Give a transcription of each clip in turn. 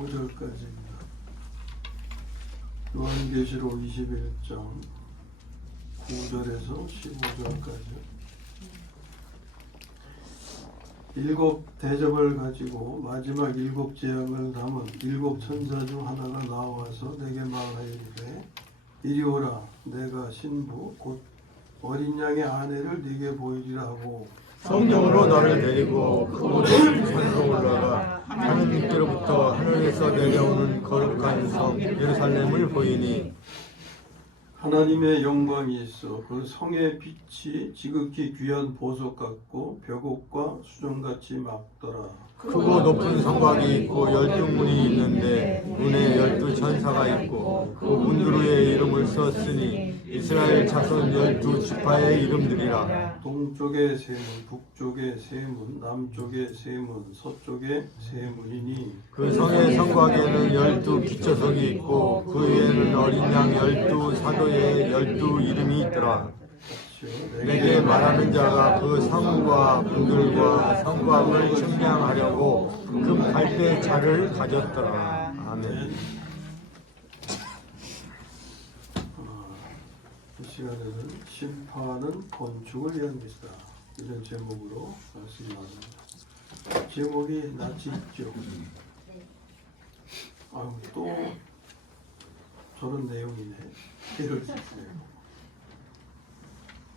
15절까지입니다. 요한계시록 21장 9절에서 15절까지. 일곱 대접을 가지고 마지막 일곱 재앙을 담은 일곱 천사 중 하나가 나와서 내게 말하이르되 이리 오라. 내가 신부 곧 어린 양의 아내를 네게 보이리라 하고 성령으로 너를 데리고 그 높은 산으로 올라가 하느님께로부터 하늘에서 내려오는 거룩한 성 예루살렘을 보이니 하나님의 영광이 있어 그 성의 빛이 지극히 귀한 보석 같고 벽옥과 수정같이 막더라. 크고 높은 성곽이 있고 12문이 있는데 문에 12천사가 있고 그 문드루의 이름을 썼으니 이스라엘 자손 12지파의 이름들이라. 동쪽에 세 문, 북쪽에 세 문, 남쪽에 세 문, 서쪽에 세 문이니 그 성의 성곽에는 12기초석이 있고 그 위에는 어린 양 12사도의 12이름이 있더라. 내게 말하는 자가 그 성과 문들과 성곽을 측량하려고 금 갈대 차를 가졌더라. 아멘. 이 시간에는 심판은 건축을 위한 것이다, 이런 제목으로 말씀을 나눕니다. 제목이 낯이 있죠. 또 저런 내용이네, 이럴 수 있네요.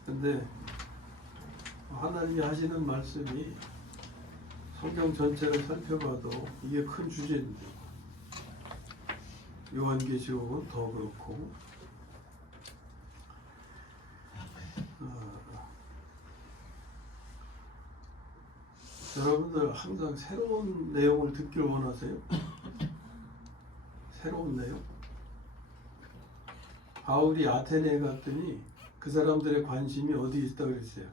근데 하나님이 하시는 말씀이 성경 전체를 살펴봐도 이게 큰 주제인데 요한계시록은 더 그렇고 여러분들 항상 새로운 내용을 듣길 원하세요? 새로운 내용? 바울이 아테네에 갔더니 그 사람들의 관심이 어디 있다 그랬어요?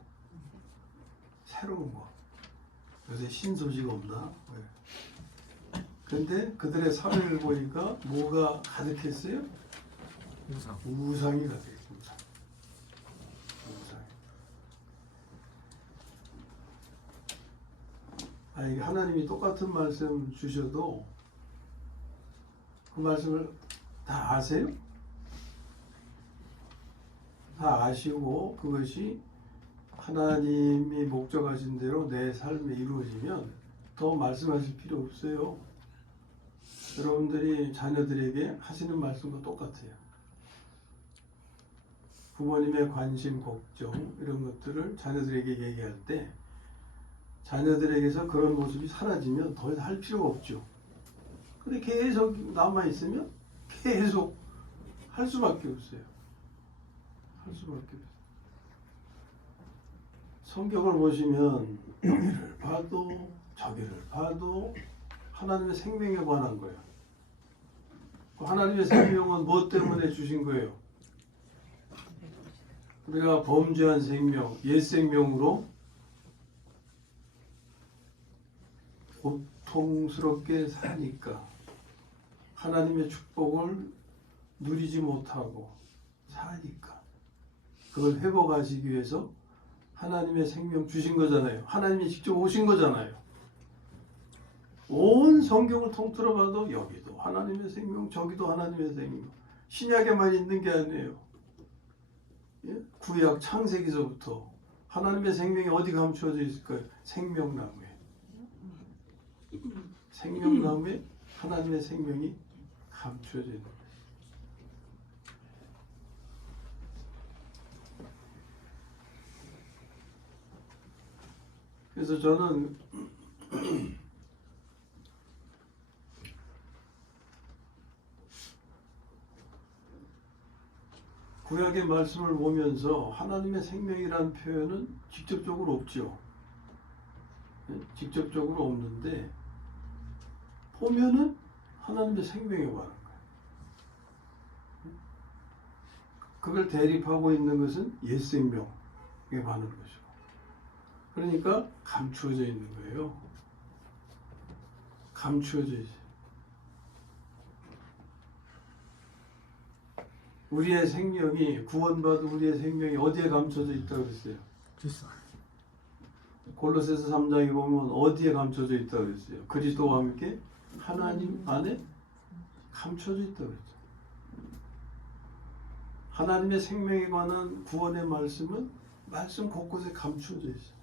새로운 거. 요새 신소식 없나? 그런데 그들의 사회를 보니까 뭐가 가득했어요? 우상이 가득했어요. 우상. 하나님이 똑같은 말씀 주셔도 그 말씀을 다 아세요? 다 아시고 그것이 하나님이 목적하신 대로 내 삶에 이루어지면 더 말씀하실 필요 없어요. 여러분들이 자녀들에게 하시는 말씀과 똑같아요. 부모님의 관심, 걱정 이런 것들을 자녀들에게 얘기할 때 자녀들에게서 그런 모습이 사라지면 더 이상 할 필요가 없죠. 근데 계속 남아있으면 계속 할 수밖에 없어요. 할 수밖에 없어요. 성경을 보시면 여기를 봐도 저기를 봐도 하나님의 생명에 관한 거예요. 하나님의 생명은 무엇 때문에 주신 거예요? 우리가 범죄한 생명, 옛 생명으로 고통스럽게 사니까 하나님의 축복을 누리지 못하고 사니까 그걸 회복하시기 위해서 하나님의 생명 주신 거잖아요. 하나님이 직접 오신 거잖아요. 온 성경을 통틀어 봐도 여기도 하나님의 생명, 저기도 하나님의 생명. 신약에만 있는 게 아니에요. 구약 창세기서부터 하나님의 생명이 어디 감추어져 있을까요? 생명나무에. 생명나무에 하나님의 생명이 감추어져 있는 거예요. 그래서 저는 구약의 말씀을 보면서 하나님의 생명이라는 표현은 직접적으로 없죠. 직접적으로 없는데 보면은 하나님의 생명에 관한 거예요. 그걸 대립하고 있는 것은 옛 생명에 관한 것이고. 그러니까 감추어져 있는 거예요. 감추어져 있어요. 우리의 생명이 구원받은 우리의 생명이 어디에 감춰져 있다고 그랬어요? 골로새서 3장에 보면 어디에 감춰져 있다고 그랬어요? 그리스도와 함께 하나님 안에 감춰져 있다고 그랬죠. 하나님의 생명에 관한 구원의 말씀은 말씀 곳곳에 감춰져 있어.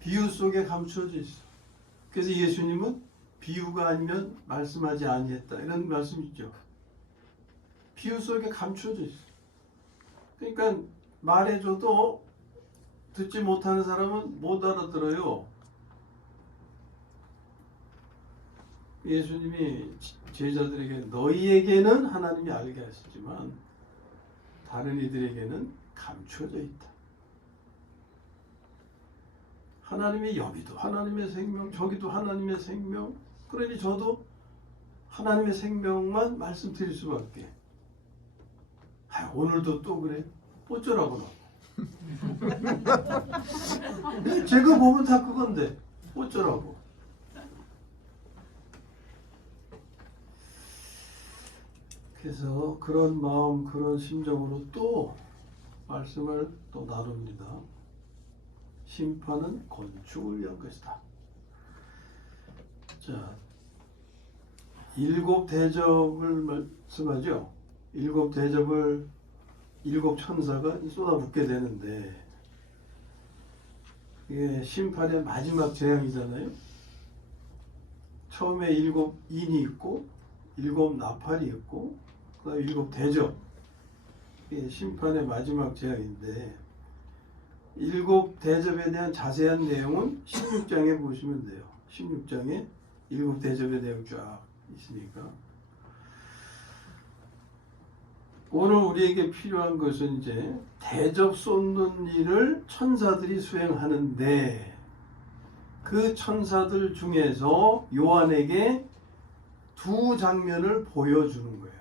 비유 속에 감춰져 있어. 그래서 예수님은 비유가 아니면 말씀하지 아니했다 이런 말씀 있죠. 비유 속에 감춰져 있어. 그러니까 말해줘도 듣지 못하는 사람은 못 알아들어요. 예수님이 제자들에게 너희에게는 하나님이 알게 하시지만 다른 이들에게는 감춰져 있다. 하나님이 여기도 하나님의 생명, 저기도 하나님의 생명. 그러니 저도 하나님의 생명만 말씀드릴 수밖에. 오늘도 또 그래. 어쩌라고 너. 제가 보면 다 그건데 어쩌라고. 그래서 그런 마음, 그런 심정으로 또 말씀을 또 나눕니다. 심판은 건축을 위한 것이다. 자, 일곱 대접을 말씀하죠. 일곱 대접을 일곱 천사가 쏟아붓게 되는데 이게 심판의 마지막 재앙이잖아요. 처음에 일곱 인이 있고 일곱 나팔이 있고 그다음에 일곱 대접. 이게 심판의 마지막 재앙인데 일곱 대접에 대한 자세한 내용은 16장에 보시면 돼요. 16장에 일곱 대접의 내용 쫙 있으니까. 오늘 우리에게 필요한 것은 이제 대접 쏟는 일을 천사들이 수행하는데 그 천사들 중에서 요한에게 두 장면을 보여주는 거예요.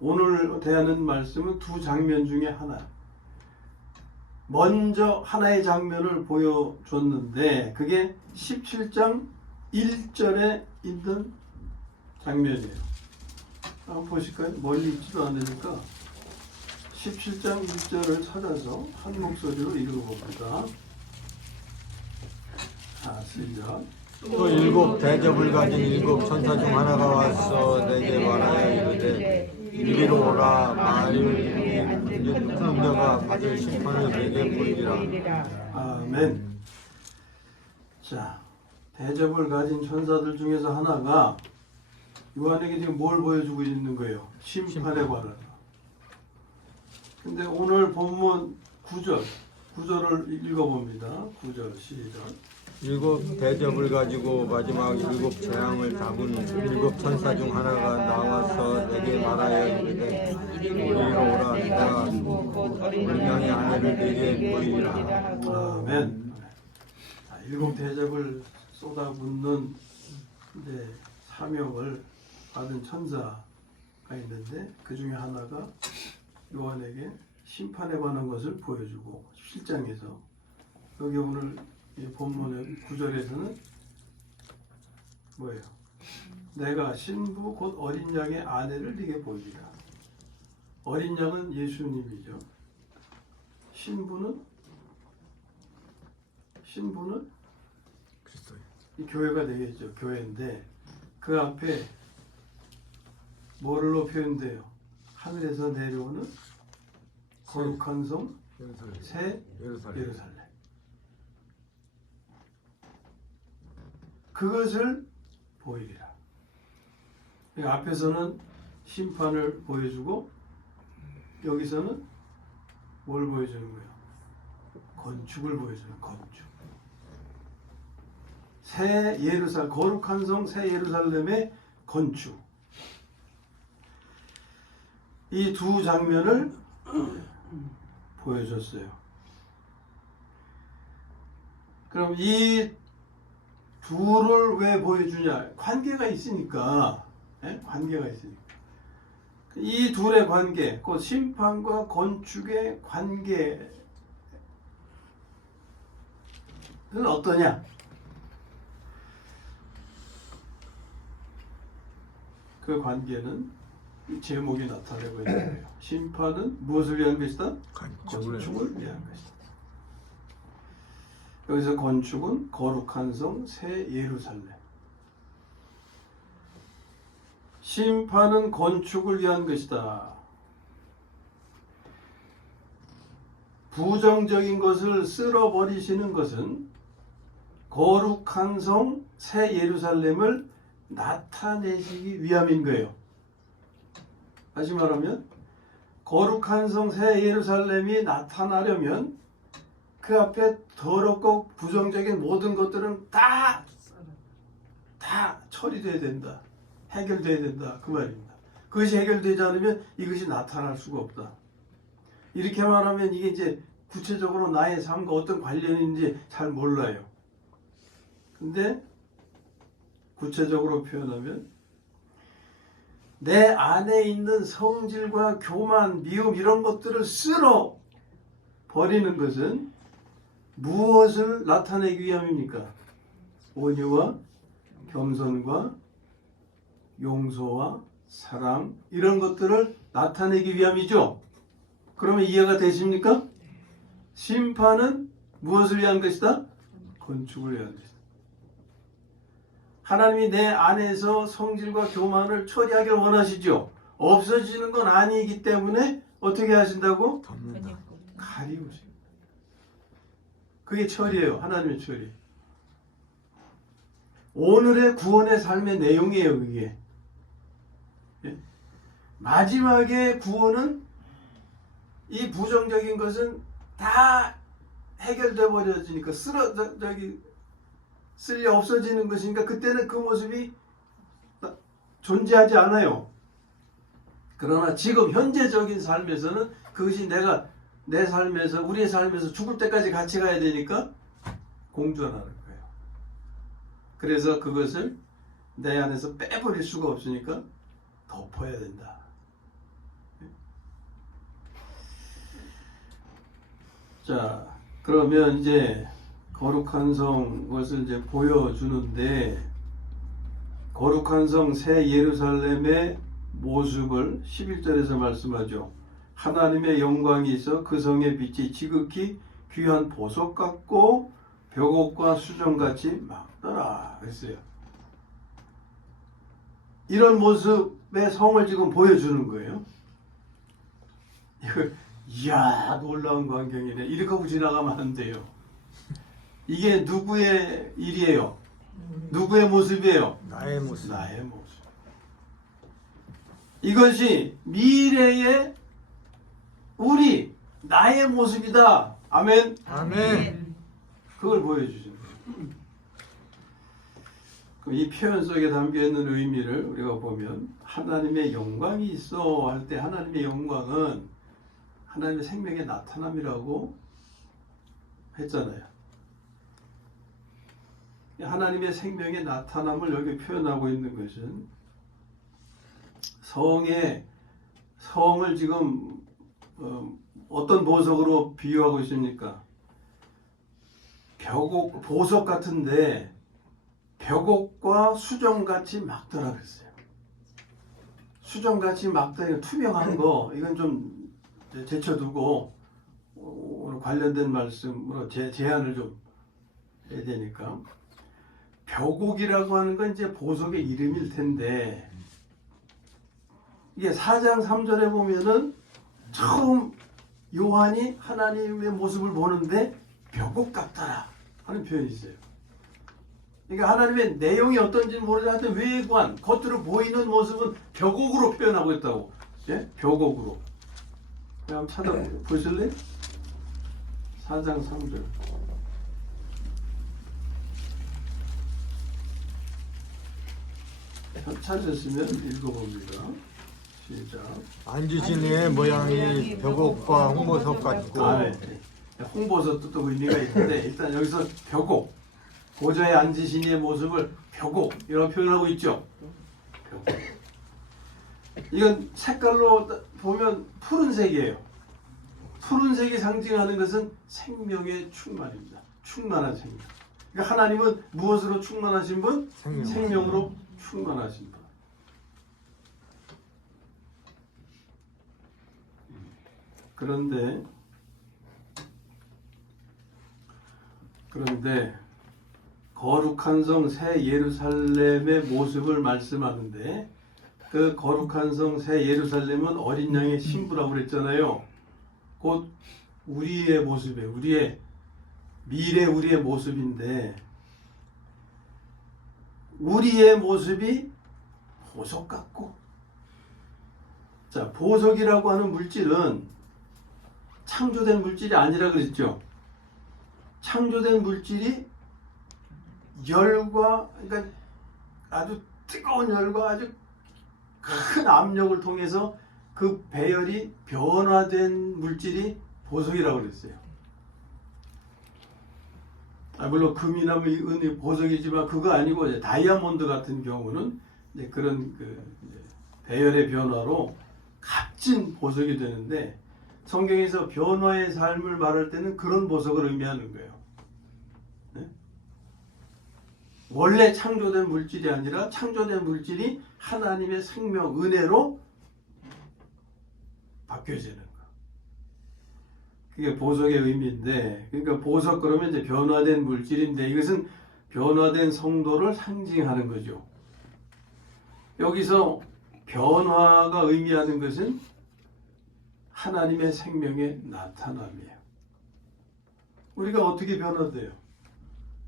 오늘 대하는 말씀은 두 장면 중에 하나. 먼저 하나의 장면을 보여줬는데 그게 17장 1절에 있는 장면이에요. 한번 보실까요? 멀리 있지도 않으니까 17장 1절을 찾아서 한 목소리로 읽어봅니다. 자, 시작. 또 일곱 대접을 가진 일곱 천사 중 하나가 와서 내게 말하여 이르되 이리로 오라. 만일 너가 받을 심판을 내게 보이리라. 아멘. 자, 대접을 가진 천사들 중에서 하나가 요한에게 지금 뭘 보여주고 있는 거예요? 심판에 관한. 근데 오늘 본문 9절을 읽어봅니다. 9절 시작. 일곱 대접을 가지고 마지막 일곱 재앙을 담은 일곱 천사 중 하나가 나와서 내게 말하여 이르되 이리로 오라. 내가 어린양의 아내를 내게 보이리라. 아멘. 자, 일곱 대접을 쏟아붓는 이제 사명을 받은 천사가 있는데 그 중에 하나가 요한에게 심판에 관한 것을 보여주고 17장에서 여기 오늘 이 본문의 9절에서는 뭐예요? 내가 신부 곧 어린 양의 아내를 네게 보이리라. 어린 양은 예수님이죠. 신부는 그리스도요. 이 교회가 되겠죠. 교회인데 그 앞에 뭐로 표현돼요? 하늘에서 내려오는 거룩한 성 새 예루살렘. 그것을 보이리라. 앞에서는 심판을 보여주고 여기서는 뭘 보여주는 거예요? 건축을 보여주는 건축. 새 예루살렘, 거룩한 성 새 예루살렘의 건축. 이 두 장면을 보여줬어요. 그럼 이 둘을 왜 보여주냐? 관계가 있으니까. 관계가 있으니까. 이 둘의 관계, 그 심판과 건축의 관계는 어떠냐? 그 관계는 이 제목이 나타내고 있는 거예요. 심판은 무엇을 위한 것이다? 건축을 위한 것이다. 여기서 건축은 거룩한 성 새 예루살렘. 심판은 건축을 위한 것이다. 부정적인 것을 쓸어버리시는 것은 거룩한 성 새 예루살렘을 나타내시기 위함인 거예요. 다시 말하면 거룩한 성 새 예루살렘이 나타나려면 그 앞에 더럽고 부정적인 모든 것들은 다 처리돼야 된다. 해결돼야 된다. 그 말입니다. 그것이 해결되지 않으면 이것이 나타날 수가 없다. 이렇게 말하면 이게 이제 구체적으로 나의 삶과 어떤 관련인지 잘 몰라요. 근데 구체적으로 표현하면 내 안에 있는 성질과 교만, 미움 이런 것들을 쓸어 버리는 것은 무엇을 나타내기 위함입니까? 온유와 겸손과 용서와 사랑 이런 것들을 나타내기 위함이죠. 그러면 이해가 되십니까? 심판은 무엇을 위한 것이다? 건축을 위한 것이다. 하나님이 내 안에서 성질과 교만을 처리하기를 원하시죠. 없어지는 건 아니기 때문에 어떻게 하신다고? 가리우십니다. 그게 처리예요. 하나님의 처리. 오늘의 구원의 삶의 내용이에요. 그게. 마지막에 구원은 이 부정적인 것은 다 해결돼 버려지니까 쓸려 없어지는 것이니까 그때는 그 모습이 존재하지 않아요. 그러나 지금 현재적인 삶에서는 그것이 내가 내 삶에서 우리의 삶에서 죽을 때까지 같이 가야 되니까 공존하는 거예요. 그래서 그것을 내 안에서 빼버릴 수가 없으니까 덮어야 된다. 자, 그러면 이제 거룩한 성 것을 이제 보여주는데 거룩한 성 새 예루살렘의 모습을 11절에서 말씀하죠. 하나님의 영광이 있어 그 성의 빛이 지극히 귀한 보석 같고 벽옥과 수정같이 막더라 그랬어요. 이런 모습의 성을 지금 보여주는 거예요. 이야 놀라운 광경이네. 이렇게 하고 지나가면 안 돼요. 이게 누구의 일이에요? 누구의 모습이에요? 나의 모습. 나의 모습. 이것이 미래의 나의 모습이다. 아멘. 아멘. 그걸 보여주시는 거예요. 그럼 이 표현 속에 담겨 있는 의미를 우리가 보면 하나님의 영광이 있어 할 때 하나님의 영광은 하나님의 생명의 나타남이라고 했잖아요. 하나님의 생명의 나타남을 여기 표현하고 있는 것은 성을 지금 어떤 보석으로 비유하고 있습니까? 벽옥, 보석 같은데 벽옥과 수정같이 막더라 그랬어요. 수정같이 막더라, 투명한 거 이건 좀 제쳐두고 오늘 관련된 말씀으로 제안을 좀 해야 되니까 벽옥이라고 하는 건 이제 보석의 이름일 텐데 이게 4장 3절에 보면은 처음 요한이 하나님의 모습을 보는데 벽옥 같더라 하는 표현이 있어요. 그러니까 하나님의 내용이 어떤지는 모르지 하여튼 외관, 겉으로 보이는 모습은 벽옥으로 표현하고 있다고. 예? 벽옥으로. 한번 찾아보실래요? 4장 3절. 찾으시면 읽어봅니다. 시작. 앉으신 이의 모양이 벽옥과 홍보석 같고 네. 홍보석도 또 의미가 있는데 일단 여기서 벽옥, 고저에 앉으신 이의 모습을 벽옥 이라고 표현하고 있죠. 벽옥. 이건 색깔로 보면 푸른색이에요. 푸른색이 상징하는 것은 생명의 충만입니다. 충만한 생명. 그러니까 하나님은 무엇으로 충만하신 분? 생명으로 충만하신 분. 그런데 거룩한 성 새 예루살렘의 모습을 말씀하는데 그 거룩한 성 새 예루살렘은 어린 양의 신부라고 그랬잖아요. 곧 우리의 모습이에요. 우리의 모습인데, 우리의 모습이 보석 같고, 자, 보석이라고 하는 물질은 창조된 물질이 아니라 그랬죠. 창조된 물질이 열과, 그러니까 아주 뜨거운 열과 아주 큰 압력을 통해서 그 배열이 변화된 물질이 보석이라고 그랬어요. 물론 금이나 은이 보석이지만 그거 아니고 이제 다이아몬드 같은 경우는 이제 그런 이제 배열의 변화로 값진 보석이 되는데, 성경에서 변화의 삶을 말할 때는 그런 보석을 의미하는 거예요. 네? 원래 창조된 물질이 아니라 창조된 물질이 하나님의 생명, 은혜로 바뀌어지는 거. 그게 보석의 의미인데, 그러니까 보석 그러면 이제 변화된 물질인데, 이것은 변화된 성도를 상징하는 거죠. 여기서 변화가 의미하는 것은 하나님의 생명의 나타남이에요. 우리가 어떻게 변화돼요?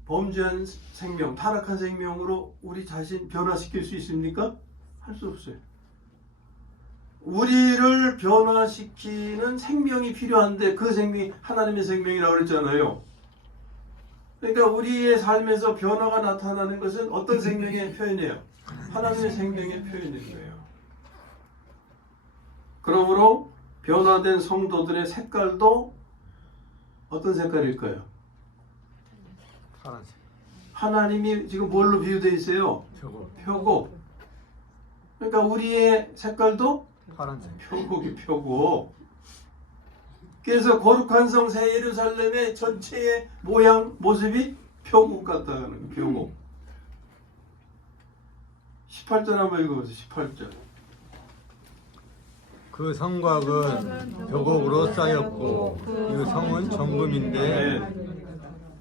범죄한 생명, 타락한 생명으로 우리 자신 변화시킬 수 있습니까? 할 수 없어요. 우리를 변화시키는 생명이 필요한데, 그 생명이 하나님의 생명이라고 그랬잖아요. 그러니까 우리의 삶에서 변화가 나타나는 것은 어떤 생명의 표현이에요? 하나님의 생명의 표현인 거예요. 그러므로 변화된 성도들의 색깔도 어떤 색깔일까요? 파란색. 하나님이 지금 뭘로 비유되어 있어요? 표고. 그러니까 우리의 색깔도 파란색. 표고. 그래서 거룩한 성 새 예루살렘의 전체의 모양, 모습이 표고 같다는 표고. 18절 한번 읽어보세요. 18절. 그 성곽은 벽옥으로 쌓였고 그 성은 정금인데 네.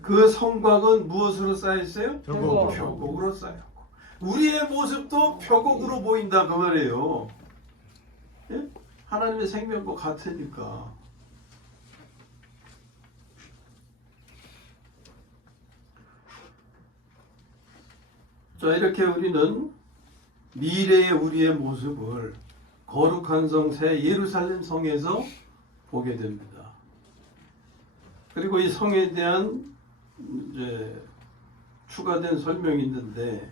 그 성곽은 무엇으로 쌓였어요? 벽옥. 표곡으로 쌓였고. 우리의 모습도 표곡으로 보인다 그 말이에요. 예? 하나님의 생명과 같으니까. 자, 이렇게 우리는 미래의 우리의 모습을 거룩한 성 새 예루살렘 성에서 보게 됩니다. 그리고 이 성에 대한 이제 추가된 설명이 있는데,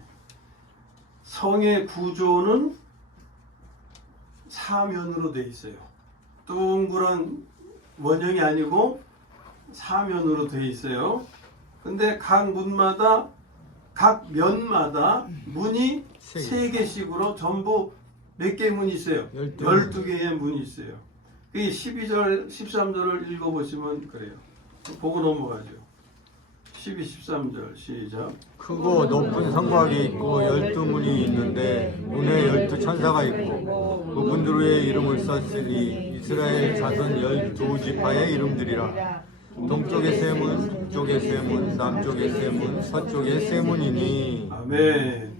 성의 구조는 사면으로 되어 있어요. 둥그런 원형이 아니고 사면으로 되어 있어요. 근데 각 문마다, 각 면마다 문이 세 개씩으로 전부 몇 개의 문이 있어요? 12개의 문이 있어요. 그 12절, 13절을 읽어보시면 그래요. 보고 넘어가죠. 12, 13절 시작. 크고 높은 성곽이 있고 12문이 있는데 문에 12천사가 있고 그 문들 위에 이름을 썼으니 이스라엘 자손 12지파의 이름들이라. 동쪽의 세 문, 북쪽의 세 문, 남쪽의 세 문, 서쪽의 세 문이니. 아멘.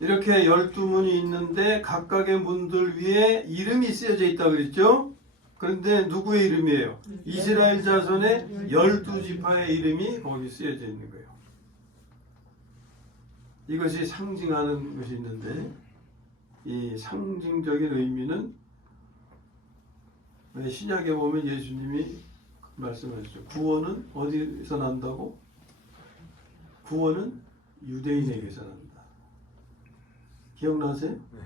이렇게 12문이 있는데 각각의 문들 위에 이름이 쓰여져 있다고 그랬죠? 그런데 누구의 이름이에요? 이스라엘 자손의 12지파의 이름이 거기 쓰여져 있는 거예요. 이것이 상징하는 것이 있는데, 이 상징적인 의미는 신약에 보면 예수님이 말씀하셨죠. 구원은 어디서 난다고? 구원은 유대인에게서 난다. 기억나세요? 네.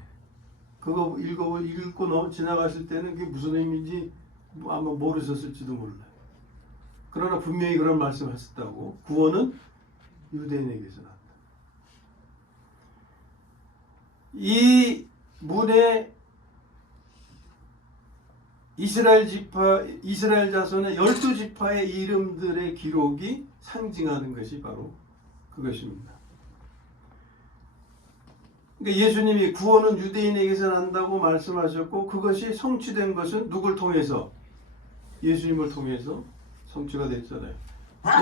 그거 읽고 지나가실 때는 그게 무슨 의미인지 아마 모르셨을지도 몰라요. 그러나 분명히 그런 말씀하셨다고. 구원은 유대인에게서 난다. 이 문에 이스라엘 자손의 12지파의 이름들의 기록이 상징하는 것이 바로 그것입니다. 그러니까 예수님이 구원은 유대인에게서 난다고 말씀하셨고, 그것이 성취된 것은 누굴 통해서? 예수님을 통해서 성취가 됐잖아요.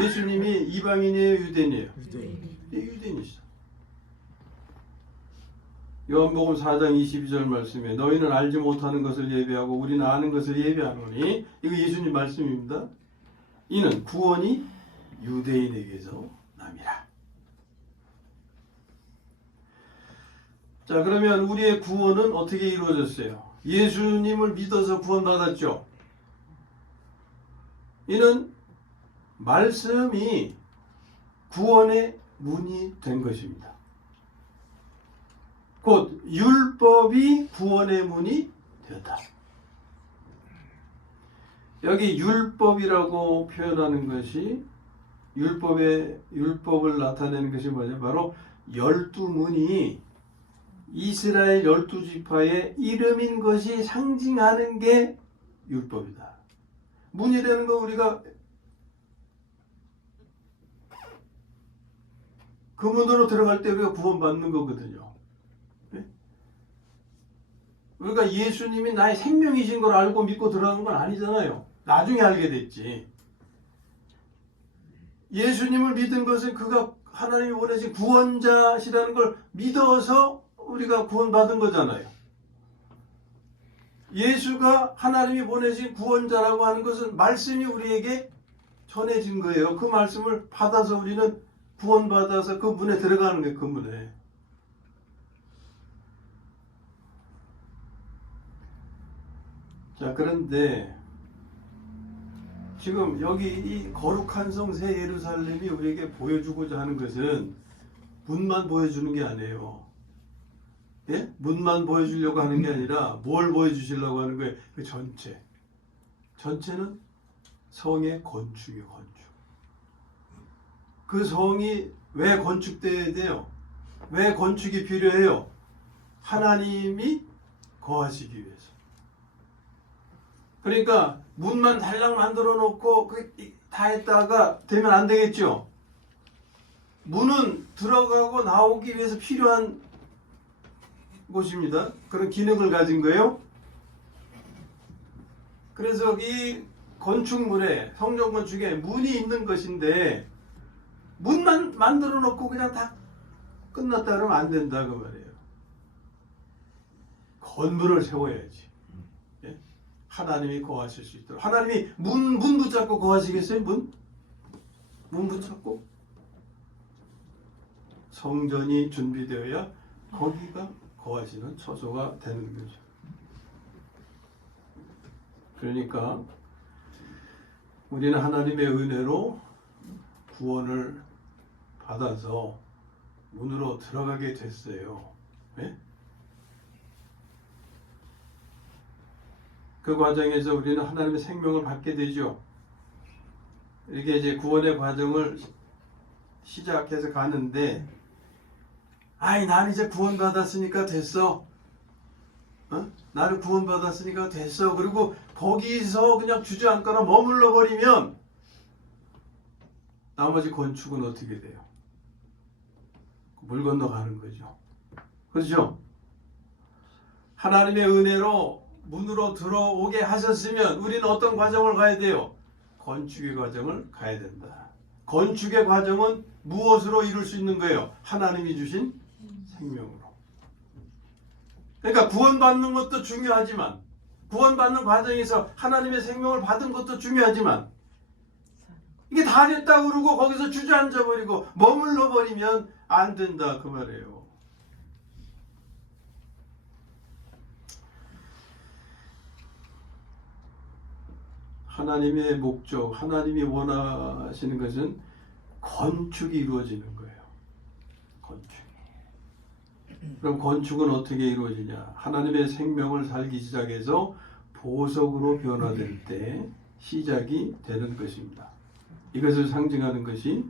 예수님이 이방인이에요, 유대인이에요? 유대인이시죠. 요한복음 4장 22절 말씀에 너희는 알지 못하는 것을 예배하고 우리는 아는 것을 예배하노니, 이거 예수님 말씀입니다. 이는 구원이 유대인에게서 남이라. 자, 그러면 우리의 구원은 어떻게 이루어졌어요? 예수님을 믿어서 구원받았죠. 이는 말씀이 구원의 문이 된 것입니다. 곧 율법이 구원의 문이 되었다. 여기 율법이라고 표현하는 것이, 율법을 나타내는 것이 뭐냐? 바로 12문이 이스라엘 12지파의 이름인 것이 상징하는 게 율법이다. 문이라는 거, 우리가 그 문으로 들어갈 때 우리가 구원받는 거거든요. 네? 우리가 예수님이 나의 생명이신 걸 알고 믿고 들어간 건 아니잖아요. 나중에 알게 됐지. 예수님을 믿은 것은 그가 하나님이 원하신 구원자시라는 걸 믿어서 우리가 구원받은 거잖아요. 예수가 하나님이 보내신 구원자라고 하는 것은 말씀이 우리에게 전해진 거예요. 그 말씀을 받아서 우리는 구원받아서 그 문에 들어가는 거예요. 그 문에. 자, 그런데 지금 여기 이 거룩한 성 새 예루살렘이 우리에게 보여주고자 하는 것은 문만 보여주는 게 아니에요. 예? 문만 보여주려고 하는 게 아니라 뭘 보여주시려고 하는 거예요? 그 전체. 전체는 성의 건축이에요. 건축. 그 성이 왜 건축돼야 돼요? 왜 건축이 필요해요? 하나님이 거하시기 위해서. 그러니까 문만 달랑 만들어 놓고 다 했다가 되면 안 되겠죠? 문은 들어가고 나오기 위해서 필요한 곳입니다. 그런 기능을 가진 거예요. 그래서 이 건축물에, 성전 건축에 문이 있는 것인데 문만 만들어 놓고 그냥 다 끝났다 그러면 안 된다 그 말이에요. 건물을 세워야지. 예? 하나님이 거하실 수 있도록. 하나님이 문 붙잡고 거하시겠어요? 문 붙잡고? 성전이 준비되어야 거기가 거하시는 처소가 되는 거죠. 그러니까 우리는 하나님의 은혜로 구원을 받아서 문으로 들어가게 됐어요. 네? 그 과정에서 우리는 하나님의 생명을 받게 되죠. 이렇게 이제 구원의 과정을 시작해서 가는데, 아이, 난 이제 구원받았으니까 됐어. 나는 구원받았으니까 됐어. 그리고 거기서 그냥 주저앉거나 머물러 버리면 나머지 건축은 어떻게 돼요? 물 건너가는 거죠. 그렇죠? 하나님의 은혜로 문으로 들어오게 하셨으면 우리는 어떤 과정을 가야 돼요? 건축의 과정을 가야 된다. 건축의 과정은 무엇으로 이룰 수 있는 거예요? 하나님이 주신 생명으로. 그러니까 구원받는 것도 중요하지만, 구원받는 과정에서 하나님의 생명을 받은 것도 중요하지만, 이게 다 됐다고 그러고 거기서 주저앉아 버리고 머물러 버리면 안 된다 그 말이에요. 하나님의 목적, 하나님이 원하시는 것은 건축이 이루어지는 거예요. 건축. 그럼 건축은 어떻게 이루어지냐? 하나님의 생명을 살기 시작해서 보석으로 변화될 때 시작이 되는 것입니다. 이것을 상징하는 것이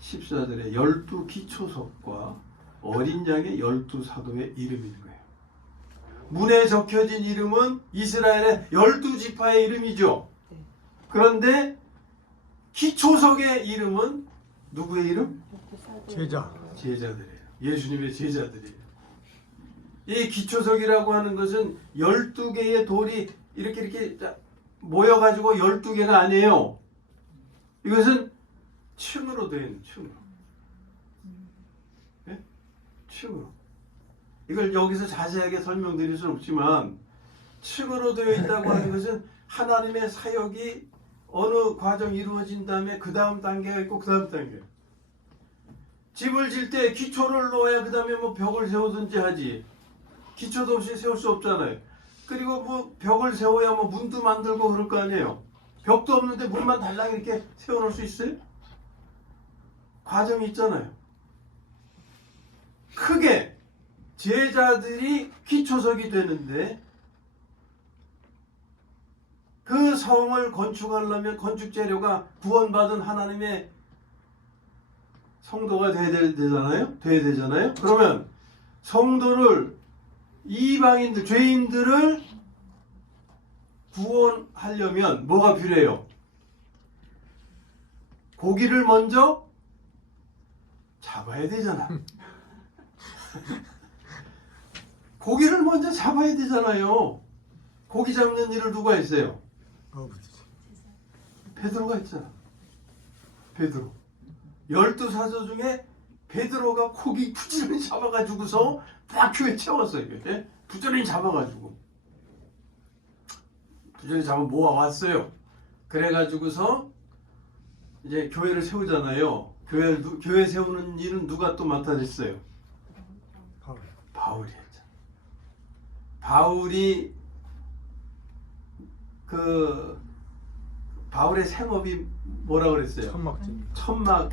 14절의 12기초석과 어린 양의 12사도의 이름인 거예요. 문에 적혀진 이름은 이스라엘의 12지파의 이름이죠. 그런데 기초석의 이름은 누구의 이름? 제자들이에요. 예수님의 제자들이에요. 이 기초석이라고 하는 것은 12개의 돌이 이렇게 모여가지고 12개가 아니에요. 이것은 층으로 된 층으로. 네? 층으로. 이걸 여기서 자세하게 설명드릴 수는 없지만 층으로 되어 있다고 하는 것은 하나님의 사역이 어느 과정이 이루어진 다음에 그 다음 단계가 있고 그 다음 단계. 집을 질 때 기초를 놓아야 그 다음에 뭐 벽을 세우든지 하지. 기초도 없이 세울 수 없잖아요. 그리고 뭐 벽을 세워야 뭐 문도 만들고 그럴 거 아니에요. 벽도 없는데 문만 달랑 이렇게 세워놓을 수 있어요? 과정이 있잖아요. 크게 제자들이 기초석이 되는데 그 성을 건축하려면 건축 재료가 구원받은 하나님의 성도가 돼야 되잖아요. 그러면 성도를 이방인들, 죄인들을 구원하려면 뭐가 필요해요? 고기를 먼저 잡아야 되잖아. 고기를 먼저 잡아야 되잖아요. 고기 잡는 일을 누가 했어요? 베드로가 했잖아. 베드로. 12사도 중에 베드로가 고기 부지런히 잡아가지고서 딱 교회 채웠어요. 예? 부지런히 잡아가지고. 부지런히 잡아 모아왔어요. 그래가지고서 이제 교회를 세우잖아요. 교회 세우는 일은 누가 또 맡아냈어요? 바울이 했잖아. 바울의 생업이 뭐라 그랬어요? 천막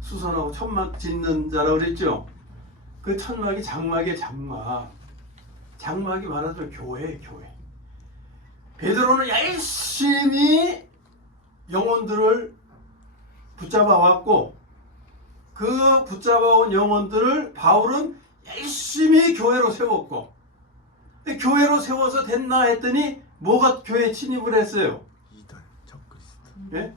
수선하고 천막 짓는 자라고 그랬죠. 그 천막이 장막의 장막. 장막이 말하자면 교회. 베드로는 열심히 영혼들을 붙잡아 왔고 그 붙잡아온 영혼들을 바울은 열심히 교회로 세웠고 교회로 세워서 됐나 했더니 뭐가 교회에 침입을 했어요? 예?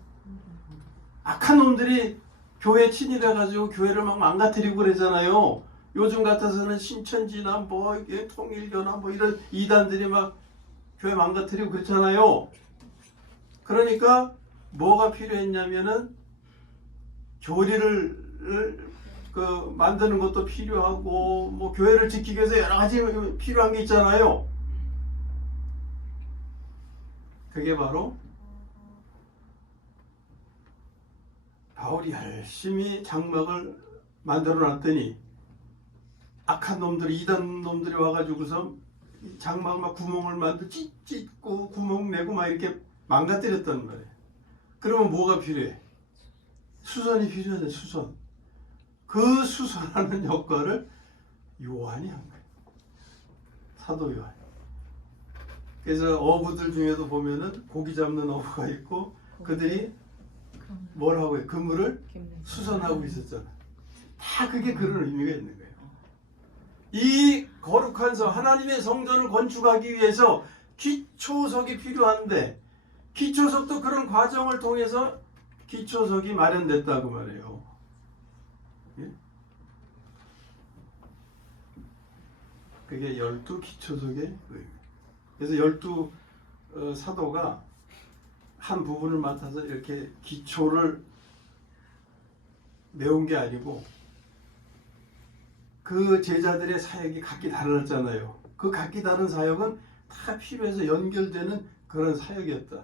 악한 놈들이 교회에 침입해가지고 교회를 막 망가뜨리고 그러잖아요. 요즘 같아서는 신천지나 뭐 통일교나 뭐 이런 이단들이 막 교회 망가뜨리고 그렇잖아요. 그러니까 뭐가 필요했냐면은 교리를 만드는 것도 필요하고 뭐 교회를 지키기 위해서 여러 가지 필요한 게 있잖아요. 그게 바로 바울이 열심히 장막을 만들어 놨더니 악한 놈들이 이단 놈들이 와가지고서 장막 막 구멍을 찢고 구멍 내고 막 이렇게 망가뜨렸단 말이에요. 그러면 뭐가 필요해? 수선이 필요하죠. 수선. 그 수선하는 역할을 요한이 한 거예요. 사도 요한. 그래서 어부들 중에도 보면은 고기 잡는 어부가 있고 그들이 뭘 하고 해요? 그물을 수선하고 있었잖아. 다 그게 그런 의미가 있는 거예요. 이 거룩한 성, 하나님의 성전을 건축하기 위해서 기초석이 필요한데 기초석도 그런 과정을 통해서 기초석이 마련됐다고 말해요. 예? 그게 12기초석의 의미. 그래서 12사도가 한 부분을 맡아서 이렇게 기초를 메운 게 아니고 그 제자들의 사역이 각기 달랐잖아요. 그 각기 다른 사역은 다 필요해서 연결되는 그런 사역이었다.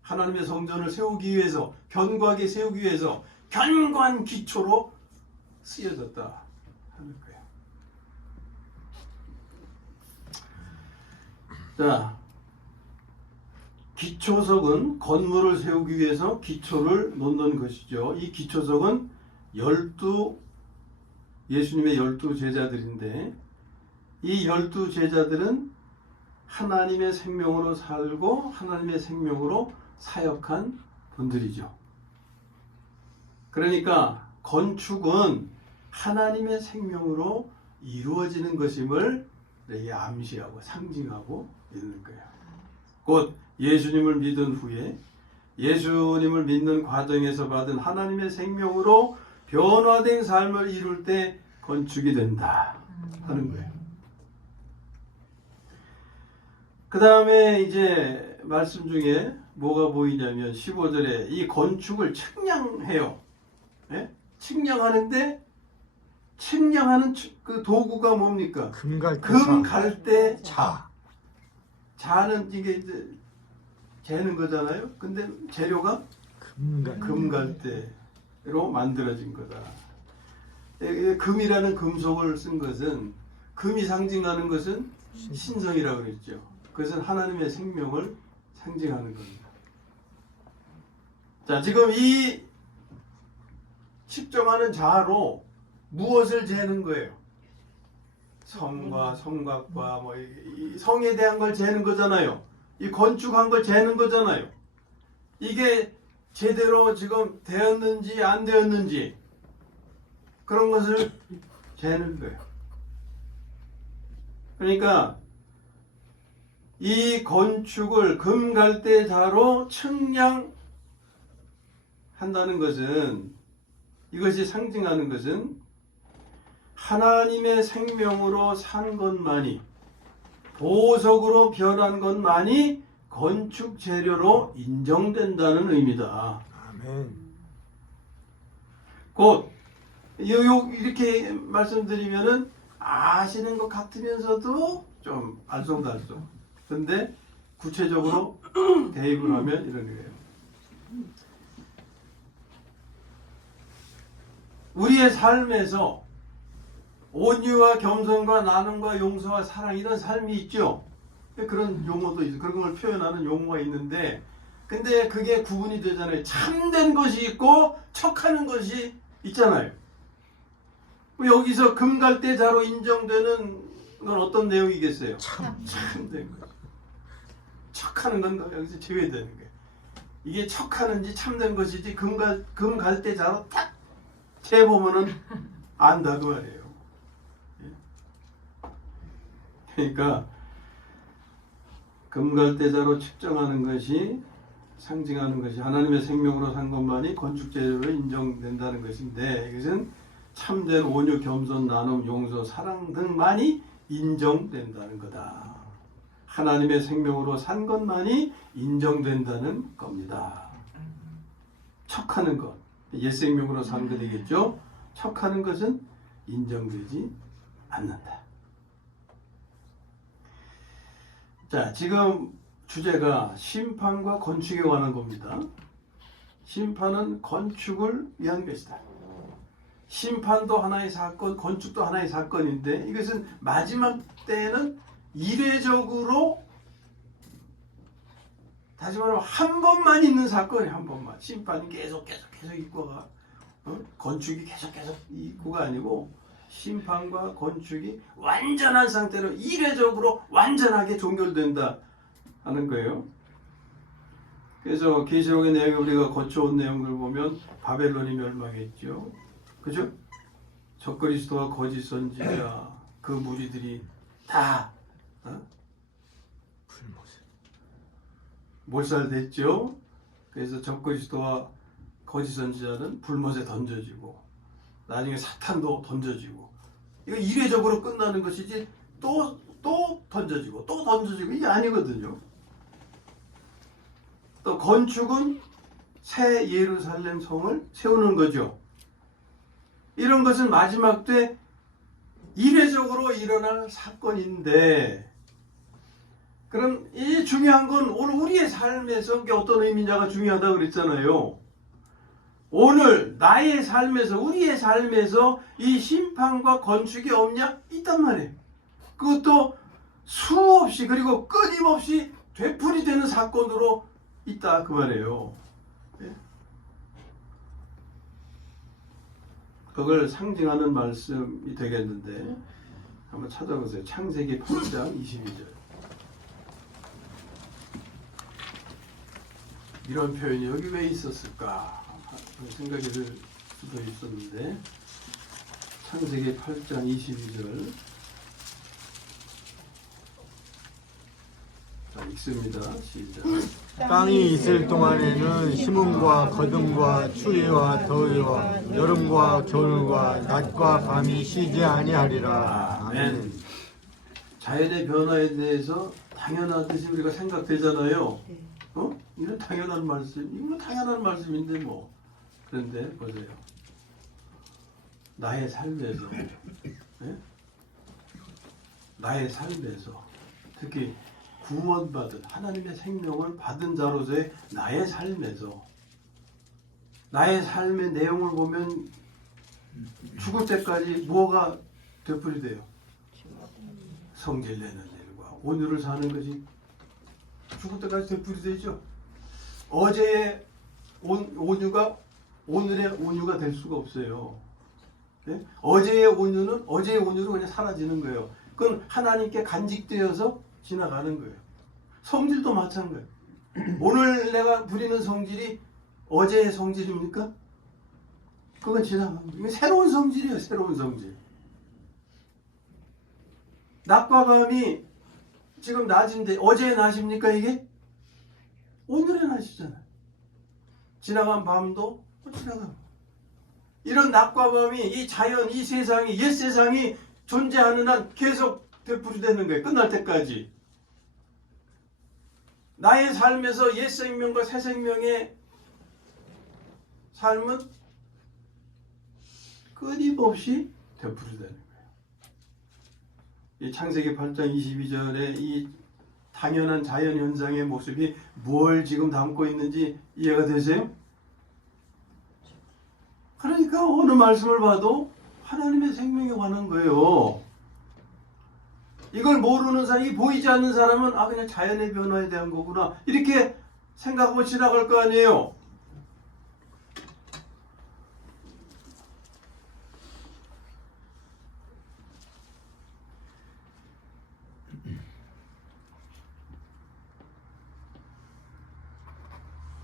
하나님의 성전을 세우기 위해서, 견고하게 세우기 위해서 견고한 기초로 쓰여졌다 하는 거예요. 자, 기초석은 건물을 세우기 위해서 기초를 놓는 것이죠. 이 기초석은 예수님의 12 제자들인데 이 12 제자들은 하나님의 생명으로 살고 하나님의 생명으로 사역한 분들이죠. 그러니까 건축은 하나님의 생명으로 이루어지는 것임을 암시하고 상징하고 있는 거예요. 곧 예수님을 믿은 후에 예수님을 믿는 과정에서 받은 하나님의 생명으로 변화된 삶을 이룰 때 건축이 된다 하는 거예요. 그 다음에 이제 말씀 중에 뭐가 보이냐면 15절에 이 건축을 측량해요. 예? 측량하는데 측량하는 그 도구가 뭡니까? 금갈대 금 갈 때 자. 자는 이게 이제 재는 거잖아요. 근데 재료가 금갈대로 만들어진 거다. 금이라는 금속을 쓴 것은, 금이 상징하는 것은 신성이라고 그랬죠. 그것은 하나님의 생명을 상징하는 겁니다. 자, 지금 이 측정하는 자로 무엇을 재는 거예요? 성과 성곽과 뭐 이 성에 대한 걸 재는 거잖아요. 이 건축한 걸 재는 거잖아요. 이게 제대로 지금 되었는지 안 되었는지 그런 것을 재는 거예요. 그러니까 이 건축을 금갈대자로 측량한다는 것은, 이것이 상징하는 것은 하나님의 생명으로 산 것만이, 보석으로 변한 것만이 건축 재료로 인정된다는 의미다. 아멘. 곧 이렇게 말씀드리면은 아시는 것 같으면서도 좀 알쏭달쏭. 근데 구체적으로 대입을 하면 이런 거예요. 우리의 삶에서 온유와 겸손과 나눔과 용서와 사랑, 이런 삶이 있죠. 그런 용어도 있어. 그런 걸 표현하는 용어가 있는데, 근데 그게 구분이 되잖아요. 참된 것이 있고 척하는 것이 있잖아요. 여기서 금갈대자로 인정되는 건 어떤 내용이겠어요? 참된 것. 척하는 건 여기서 제외되는 거예요. 이게 척하는지 참된 것이지 금갈대자로 딱 재보면은 안다 그 말이에요. 그러니까 금갈대자로 측정하는 것이, 상징하는 것이 하나님의 생명으로 산 것만이 건축재료로 인정된다는 것인데, 이것은 참된 온유, 겸손, 나눔, 용서, 사랑 등만이 인정된다는 거다. 하나님의 생명으로 산 것만이 인정된다는 겁니다. 척하는 것, 옛 생명으로 산 거 되겠죠? 척하는 것은 인정되지 않는다. 자, 지금 주제가 심판과 건축에 관한 겁니다. 심판은 건축을 위한 것이다. 심판도 하나의 사건, 건축도 하나의 사건인데, 이것은 마지막 때에는 이례적으로, 다시 말하면 한 번만 있는 사건이에요. 한 번만. 심판이 계속 있고가, 건축이 계속 있고가 아니고, 심판과 건축이 완전한 상태로 이례적으로 완전하게 종결된다 하는 거예요. 그래서 계시록의 내용에 우리가 거쳐온 내용을 보면 바벨론이 멸망했죠. 그죠? 적그리스도와 거짓 선지자 그 무리들이 다 몰살됐죠. 그래서 적그리스도와 거짓 선지자는 불못에 던져지고, 나중에 사탄도 던져지고, 이거 이례적으로 끝나는 것이지 또 던져지고 또 던져지고 이게 아니거든요. 또 건축은 새 예루살렘 성을 세우는 거죠. 이런 것은 마지막 때 이례적으로 일어날 사건인데, 그럼 이 중요한 건 오늘 우리의 삶에서 그게 어떤 의미냐가 중요하다고 그랬잖아요. 오늘 나의 삶에서, 우리의 삶에서 이 심판과 건축이 없냐? 있단 말이에요. 그것도 수없이, 그리고 끊임없이 되풀이되는 사건으로 있다 그 말이에요. 그걸 상징하는 말씀이 되겠는데, 한번 찾아보세요. 창세기 8장 22절. 이런 표현이 여기 왜 있었을까 생각이 들 수도 있었는데, 창세기 8장 22절. 자, 읽습니다. 시작. 땅이 있을 동안에는 심음과 거둠과 추위와 더위와 여름과 겨울과 낮과 밤이 쉬지 아니하리라. 아멘. 자연의 변화에 대해서 당연하듯이 우리가 생각되잖아요. 이건 당연한 말씀, 이건 당연한 말씀인데 뭐. 그런데 보세요. 나의 삶에서, 예? 나의 삶에서 특히 구원받은 하나님의 생명을 받은 자로서의 나의 삶에서 나의 삶의 내용을 보면 죽을 때까지 뭐가 되풀이돼요? 성질 내는 일과 온유를 사는 것이 죽을 때까지 되풀이되죠. 어제의 온유가 오늘의 온유가 될 수가 없어요. 예? 어제의 온유로 그냥 사라지는 거예요. 그건 하나님께 간직되어서 지나가는 거예요. 성질도 마찬가지예요. 오늘 내가 부리는 성질이 어제의 성질입니까? 그건 지나가는 거예요. 이게 새로운 성질이에요. 새로운 성질. 낮과 밤이 지금 낮인데 어제의 낮입니까 이게? 오늘의 낮이잖아요. 지나간 밤도 지나가고. 이런 낮과 밤이 이 자연, 이 세상이, 옛 세상이 존재하는 한 계속 되풀이되는 거예요. 끝날 때까지. 나의 삶에서 옛 생명과 새 생명의 삶은 끊임없이 되풀이되는 거예요. 이 창세기 8장 22절에 이 당연한 자연 현상의 모습이 뭘 지금 담고 있는지 이해가 되세요? 그러니까 어느 말씀을 봐도 하나님의 생명에 관한 거예요. 이걸 모르는 사람이 보이지 않는 사람은 그냥 자연의 변화에 대한 거구나 이렇게 생각하고 지나갈 거 아니에요.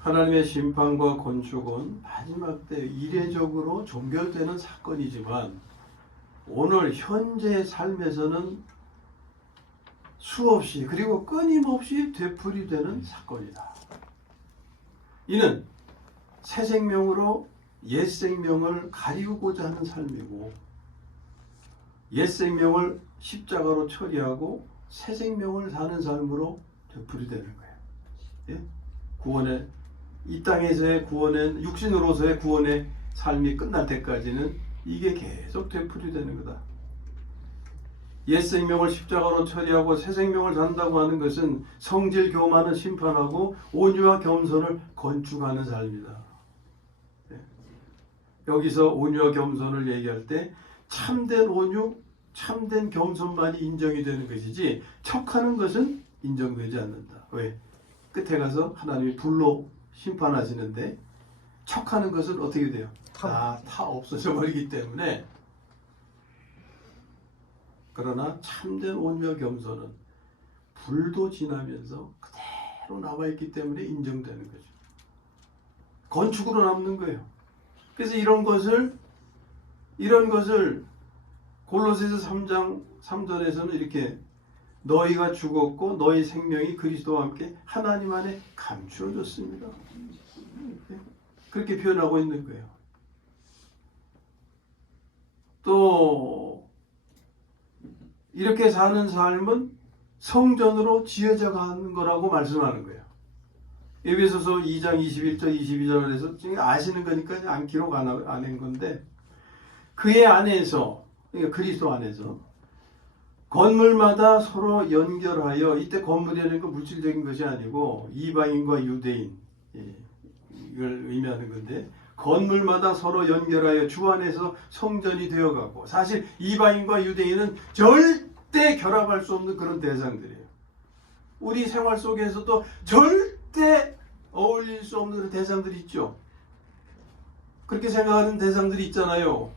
하나님의 심판과 건축은 마지막 때 이례적으로 종결되는 사건이지만 오늘 현재의 삶에서는 수없이 그리고 끊임없이 되풀이되는 사건이다. 이는 새 생명으로 옛 생명을 가리우고자 하는 삶이고 옛 생명을 십자가로 처리하고 새 생명을 사는 삶으로 되풀이되는 거예요. 예? 구원의 이 땅에서의 구원은 육신으로서의 구원의 삶이 끝날 때까지는 이게 계속 되풀이되는 거다. 옛 생명을 십자가로 처리하고 새 생명을 산다고 하는 것은 성질 교만을 심판하고 온유와 겸손을 건축하는 삶이다. 여기서 온유와 겸손을 얘기할 때 참된 온유, 참된 겸손만이 인정이 되는 것이지 척하는 것은 인정되지 않는다. 왜? 끝에 가서 하나님이 불로 심판하시는데 척하는 것은 어떻게 돼요? 다 없어져 버리기 때문에. 그러나 참된 온유와 겸손은 불도 지나면서 그대로 남아있기 때문에 인정되는 거죠. 건축으로 남는 거예요. 그래서 이런 것을 골로새서 3장 3절에서는 이렇게 너희가 죽었고 너희 생명이 그리스도와 함께 하나님 안에 감추어졌습니다. 그렇게 표현하고 있는 거예요. 또 이렇게 사는 삶은 성전으로 지어져 가는 거라고 말씀하는 거예요. 에베소서 2장 21절 22절에서 지금 아시는 거니까 안 기록 안 한 건데 그의 안에서 그러니까 그리스도 안에서 건물마다 서로 연결하여 이때 건물이라는 건 물질적인 것이 아니고 이방인과 유대인 이걸 의미하는 건데 건물마다 서로 연결하여 주 안에서 성전이 되어가고 사실 이방인과 유대인은 절대 결합할 수 없는 그런 대상들이에요. 우리 생활 속에서도 절대 어울릴 수 없는 그런 대상들이 있죠. 그렇게 생각하는 대상들이 있잖아요.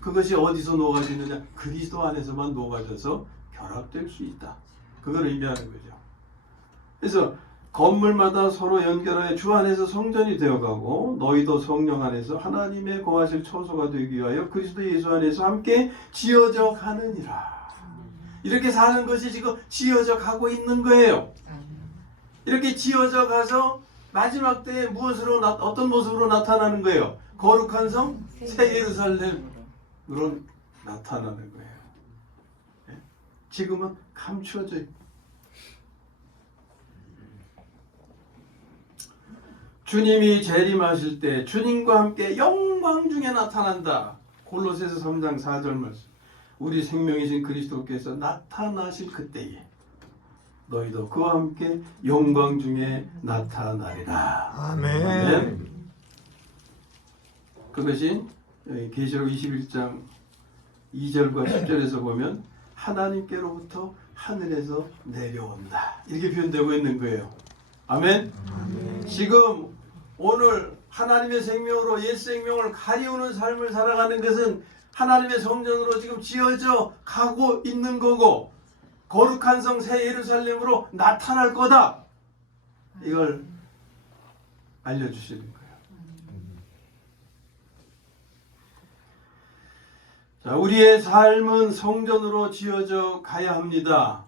그것이 어디서 녹아지느냐? 그리스도 안에서만 녹아져서 결합될 수 있다. 그걸 의미하는 거죠. 그래서 건물마다 서로 연결하여 주 안에서 성전이 되어가고 너희도 성령 안에서 하나님의 거하실 처소가 되기 위하여 그리스도 예수 안에서 함께 지어져 가느니라. 이렇게 사는 것이 지금 지어져 가고 있는 거예요. 이렇게 지어져 가서 마지막 때에 어떤 모습으로 나타나는 거예요? 거룩한 성, 새 예루살렘으로 나타나는 거예요. 지금은 감추어져 있고 주님이 재림하실 때 주님과 함께 영광 중에 나타난다. 골로새서 3장 4절 말씀. 우리 생명이신 그리스도께서 나타나실 그때에 너희도 그와 함께 영광 중에 나타나리라. 아멘. 그것이 계시록 21장 2절과 10절에서 보면 하나님께로부터 하늘에서 내려온다. 이렇게 표현되고 있는 거예요. 아멘. 지금 오늘 하나님의 생명으로 옛 생명을 가리우는 삶을 살아가는 것은 하나님의 성전으로 지금 지어져 가고 있는 거고 거룩한 성 새 예루살렘으로 나타날 거다. 이걸 알려주시는 거예요. 자, 우리의 삶은 성전으로 지어져 가야 합니다.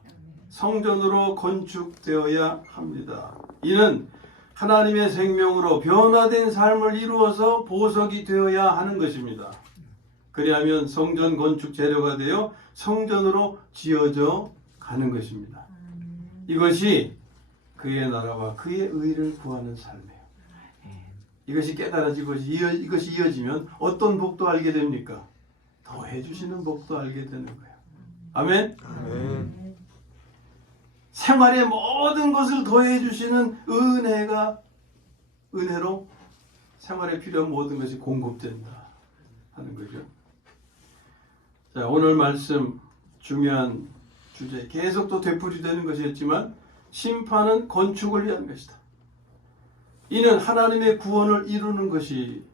성전으로 건축되어야 합니다. 이는 하나님의 생명으로 변화된 삶을 이루어서 보석이 되어야 하는 것입니다. 그리하면 성전 건축 재료가 되어 성전으로 지어져 가는 것입니다. 이것이 그의 나라와 그의 의를 구하는 삶이에요. 이것이 깨달아지고 이것이 이어지면 어떤 복도 알게 됩니까? 더 해주시는 복도 알게 되는 거예요. 아멘? 아멘. 생활의 모든 것을 더해 주시는 은혜로 생활에 필요한 모든 것이 공급된다 하는 거죠. 자, 오늘 말씀 중요한 주제 계속 또 되풀이되는 것이었지만 심판은 건축을 위한 것이다. 이는 하나님의 구원을 이루는 것인데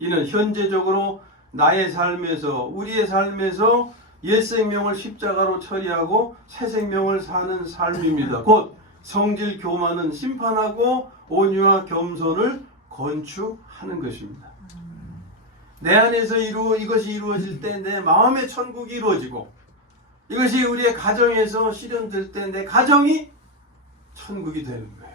이는 현재적으로 나의 삶에서 우리의 삶에서 옛 생명을 십자가로 처리하고 새 생명을 사는 삶입니다. 곧 성질 교만은 심판하고 온유와 겸손을 건축하는 것입니다. 내 안에서 이것이 이루어질 때 내 마음의 천국이 이루어지고 이것이 우리의 가정에서 실현될 때 내 가정이 천국이 되는 거예요.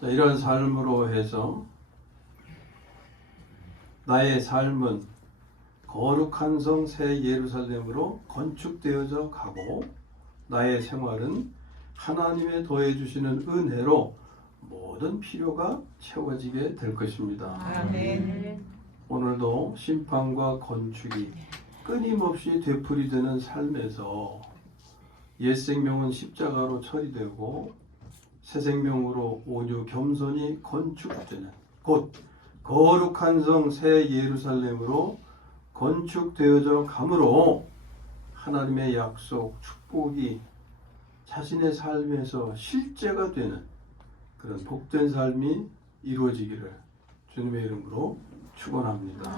자, 이런 삶으로 해서 나의 삶은 거룩한 성 새 예루살렘으로 건축되어져 가고 나의 생활은 하나님의 더해 주시는 은혜로 모든 필요가 채워지게 될 것입니다. 아멘. 오늘도 심판과 건축이 끊임없이 되풀이되는 삶에서 옛 생명은 십자가로 처리되고 새 생명으로 온유 겸손히 건축되는 곧 거룩한 성 새 예루살렘으로 건축되어져 가므로 하나님의 약속, 축복이 자신의 삶에서 실제가 되는 그런 복된 삶이 이루어지기를 주님의 이름으로 축원합니다.